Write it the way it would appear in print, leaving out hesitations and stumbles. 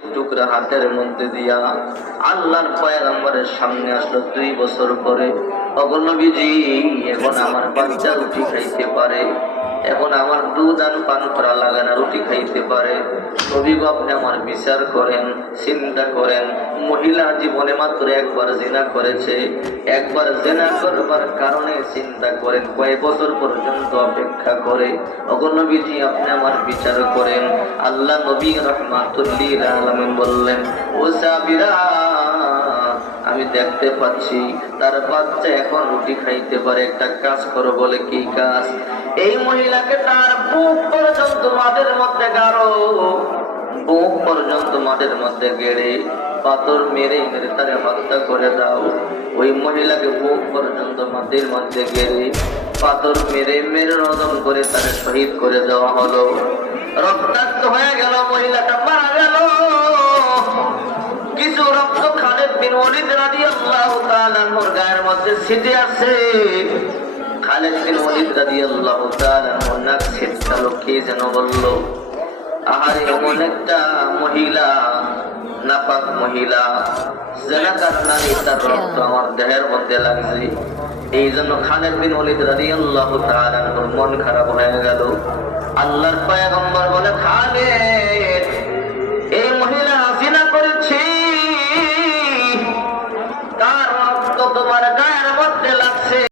টুকরা হাতের মধ্যে দিয়া আল্লাহর পয়গম্বরের সামনে আসলো 2 বছর পরে। ওগো নবীজি, এখন আমার বাচ্চা রুটি খাইতে পারে, এখন আমার দুধ আর পান করা লাগে না, রুটি খাইতে পারে। নবী গো, আপনি আমার বিচার করেন, চিন্তা করেন। মহিলা জীবনে মাত্র একবার জিনা করেছে, একবার জিনা করবার কারণে চিন্তা করেন কয় বছর পর্যন্ত অপেক্ষা করে। ওগো নবীজি, আপনি আমার বিচার করেন। আল্লাহ নবী রাহমাতুল্লিল আলামিন বললেন, ও সাবিরা, আমি দেখতে পাচ্ছি তার বাচ্চা এখন রুটি খাইতে পারে, একটা কাজ করো। বলে কি কাজ? এই মহিলাকে তার বুক পর্যন্ত মাটির মধ্যে গাড়ো, বুক পর্যন্ত মাটির মধ্যে গেড়ে পাথর মেরে মেরে তারে হত্যা করে দাও। ওই মহিলাকে বুক পর্যন্ত মাটির মধ্যে গেড়ে পাথর মেরে মেরে রদম করে তারে শহীদ করে দেওয়া হলো। রক্তাক্ত হয়ে গেল, মহিলাটা মারা গেল। কিছু রক্ত খালিদ বিন ওয়ালিদ রাদিয়াল্লাহু তাআলা আনহুর গায়ের মধ্যে ছিটে আছে। খালিদ বিন ওয়ালিদ রাদিয়াল্লাহু তাআলা আনহুর নাক ছিটকালো। কে যেন বলল, আহারে, এমন একটা মহিলা, নাপাক মহিলা, জিনাকার নারী, তার রক্ত আমার দেহের মধ্যে লাগছে। এই জন্য খালিদ বিন ওয়ালিদ রাদিয়াল্লাহু তাআলা আনহুর মন খারাপ হয়ে গেল। আল্লাহর পয়গম্বর বলে,